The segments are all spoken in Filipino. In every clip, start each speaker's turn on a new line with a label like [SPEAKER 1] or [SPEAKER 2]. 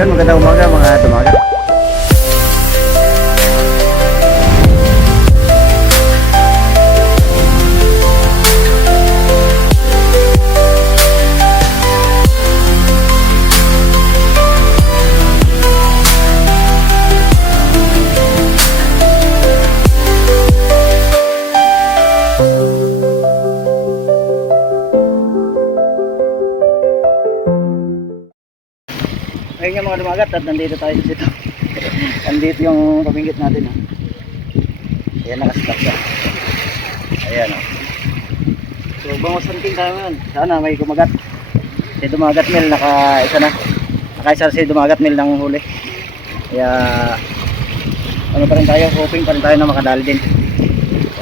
[SPEAKER 1] Ayun, magandang umaga mga tumaga. Ayun nga mga dumagat at nandito tayo sa sito. nandito yung pamingit natin. Oh. Ayan, nakastop siya. Ayan oh. So, bangos hunting tayo ngayon. Sana may kumagat. Si dumagat mill, naka isa na. Naka isa si dumagat mill ng huli. Kaya, ano pa rin tayo, hoping pa rin tayo na makadali din.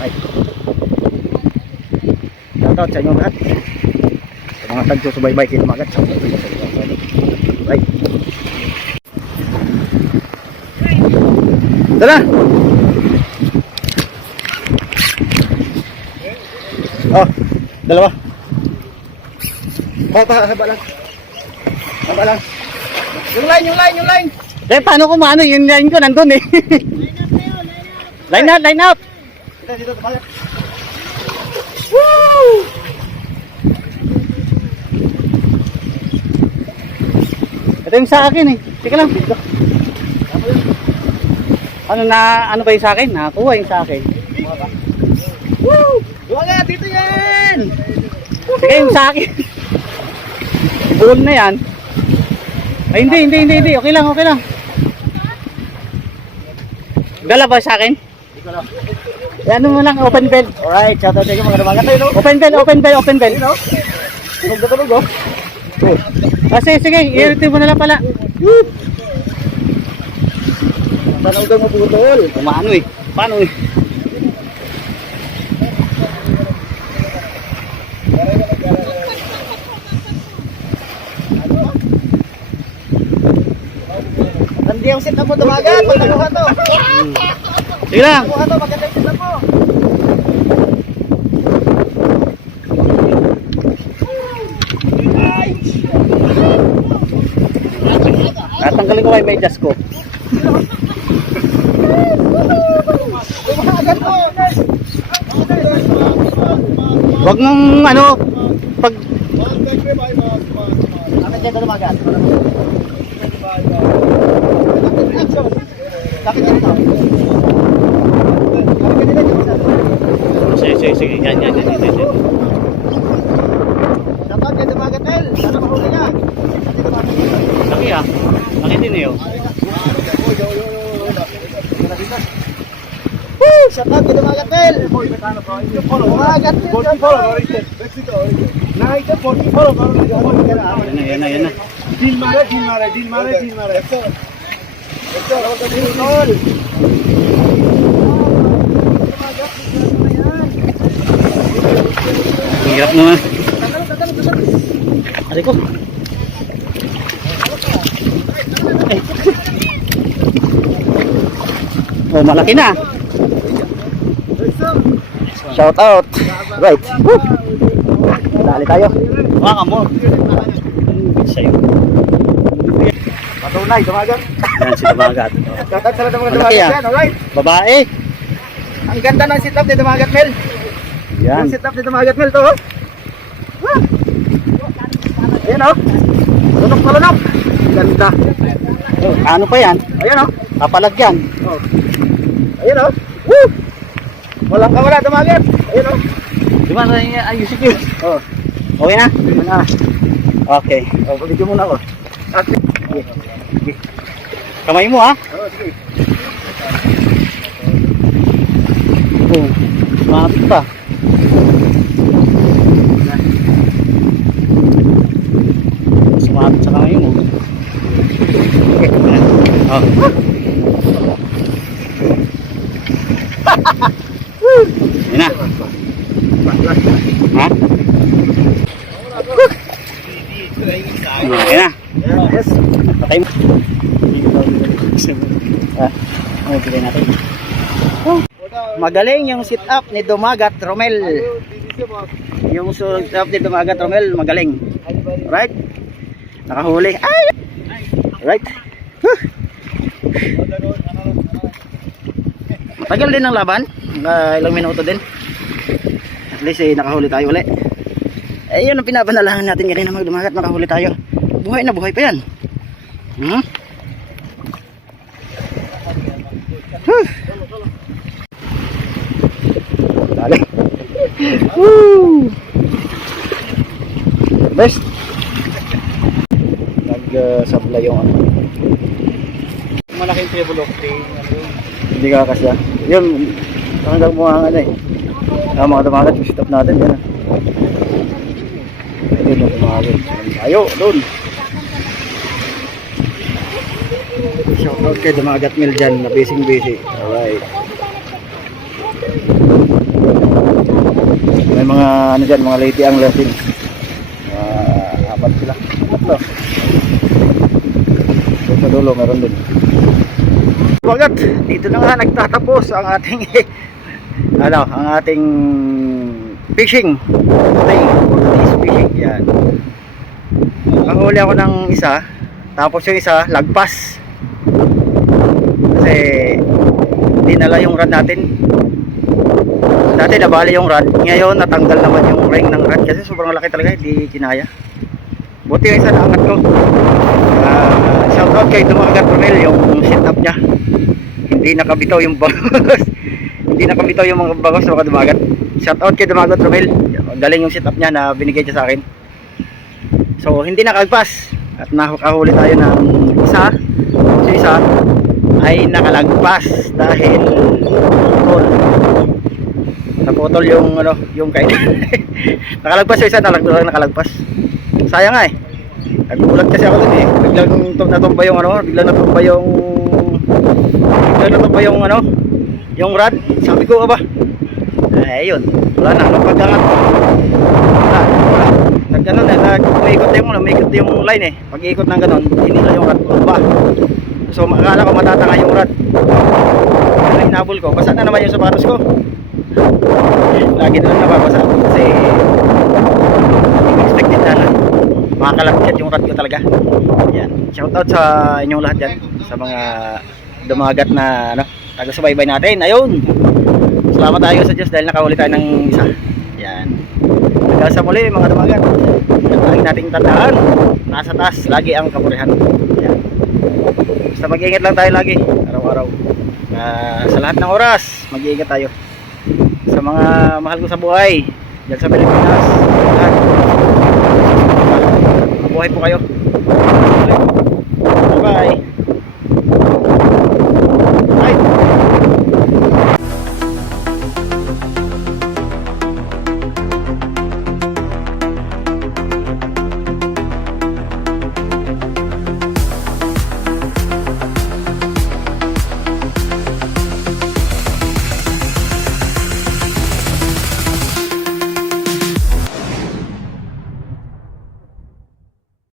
[SPEAKER 1] Right. Shoutout sa inyong lahat. Sa mga tagsusubaybay si dumagat. Sa inyo. Right. Tara! Oh, dalawa. Pa, haba lang. Haba lang. Yung line, yung line, yung line. Eh, paano kung maano? Yung line ko nandun eh. line up, line up. Dito, dito, tumalat. Woo! Ito yung sa akin eh. Teka lang. Dito. Ano na, ano ba yung sa akin? Nakakuha yung sa akin. Woo! Wala, dito yan! Sige yung sa akin. Bull na yan. Ay, hindi, hindi, hindi, hindi. Okay lang, okay lang. Dala ba sa akin? Ano mo lang, open bell. Alright, shout out sa inyo mga dumagat tayo, no? Open bell, open bell, open bell. No? Tunog na tunog, oh. Ah, sige, sige, i-retrieve mo na lang pala. Woo! Paano daw maputol? Kumano eh. Paano eh? Hindi ang sit mo tumagat. Pag nakuha to. Sige lang. Nakuha to. Maganda yung sit mo. Natanggalin ko kay may dust ko. Wag mong ano, pag... Sige, sige, sige. Yan, yan, yan, yan, yan. Dapat dyan tumagat, El. Ano mahuli niya? Laki ah. Laki din eh, oh. Shabab, kita magatel. Magatel. Yan na, yan na.
[SPEAKER 2] Deal mare, deal mare, deal mare,
[SPEAKER 1] deal mare. Hirap naman. Aray ko. Oh, malaki na. Shout out. Right. Woo. Dali tayo. Mga mo. Sa'yo.
[SPEAKER 2] Patunay, tumagat.
[SPEAKER 1] Yan si Dumagat.
[SPEAKER 2] Shout out sa lahat ng mga tumagat
[SPEAKER 1] ah.
[SPEAKER 2] yan, alright?
[SPEAKER 1] Babae.
[SPEAKER 2] Ang ganda ng sit-up ni Dumagat Mel.
[SPEAKER 1] Yan.
[SPEAKER 2] Yung sit-up ni Dumagat Mel to, oh. Wah! Ayan, oh. Lunok na lunok. Ganda.
[SPEAKER 1] Oh, ano pa yan?
[SPEAKER 2] Ayan, oh.
[SPEAKER 1] Papalagyan.
[SPEAKER 2] oh. Ayan, oh. Walang kawala, Dumagat. Ayan, oh.
[SPEAKER 1] Di ba na ayusin ko?
[SPEAKER 2] Oh.
[SPEAKER 1] Okay na?
[SPEAKER 2] Ano?
[SPEAKER 1] Okay.
[SPEAKER 2] Oh, video muna ako. At,
[SPEAKER 1] Kamay mo ha?
[SPEAKER 2] oh, sige.
[SPEAKER 1] Oo. Mapit pa. Sumapit sa kamay mo. Oh. Yan na. Ha? Okay na. Patay mo. Ah, ano bilhin natin? Magaling yung sit up ni Dumagat Romel. Yung sit up ni Dumagat Romel, magaling. Right? Nakahuli. Ay! Right? Matagal din ang laban. Mga ilang minuto din. At least eh, nakahuli tayo uli. Eh yun ang pinapanalahan natin kanina magdumagat makahuli tayo. Buhay na buhay pa yan. Hmm? Huh. Dali. Woo! Best. Nag-supply yung ano.
[SPEAKER 2] Malaking table of three.
[SPEAKER 1] Hindi ka kasya. Yun, hanggang ang ano eh. Ah, mga dumagat, stop natin. Yan ah. Ayun, yung dumagat. Ayo, doon. Shoutout kay dumagat mil dyan, na busy busy. Alright. May mga ano dyan, mga lady anglers din. Uh, apat sila. Tatlo. Sa dulo, meron din. Bagat, dito na nga nagtatapos ang ating ano, ang ating fishing. Today, for fishing. Yan. Nakahuli ako ng isa, tapos yung isa, lagpas. Kasi, dinala yung rod natin. Dati nabali yung rod, ngayon natanggal naman yung ring ng rod kasi sobrang laki talaga, hindi kinaya. Buti yung isa naangat ko. Ah, shout out kay Dumagat Ronel yung sit up niya. Hindi nakabitaw yung bangos. Hindi nakabitaw yung mga bangos sa mga dumagat. Shout out kay Dumagat Ronel. Galing yung sit up niya na binigay niya sa akin. So hindi nakagpas at nakahuli tayo ng isa. So isa ay nakalagpas dahil putol. Naputol yung ano, yung kain. nakalagpas yung isa, nalag- nakalagpas. Sayang nga eh. Nagulat kasi ako dun eh. Biglang tum- natumba yung ano, biglang natumba yung biglang natumba yung ano, yung rod. Sabi ko aba. Eh yun. Wala na, nung pagkangat. Wala, wala. Nag ano na, nag umiikot yung ano, umiikot yung line eh. Pag iikot ng ganon, hinila yung rod, tumba. So akala ko matatanga yung rod. Kaya hinabol ko. Basa na naman yung sapatos ko. Lagi na lang nababasa kasi makakalagkit yung rod ko talaga. Yan. Shout out sa inyong lahat dyan sa mga dumagat na ano taga-subaybay natin. Ayun. Salamat tayo sa Diyos dahil nakahuli tayo ng isa. Yan. Hanggang sa muli mga dumagat. At lagi nating tandaan. Nasa taas lagi ang kapurihan yan. Basta mag-iingat lang tayo lagi araw-araw. Ah, sa lahat ng oras mag-iingat tayo. Sa mga mahal ko sa buhay dyan sa Pilipinas lahat po kayo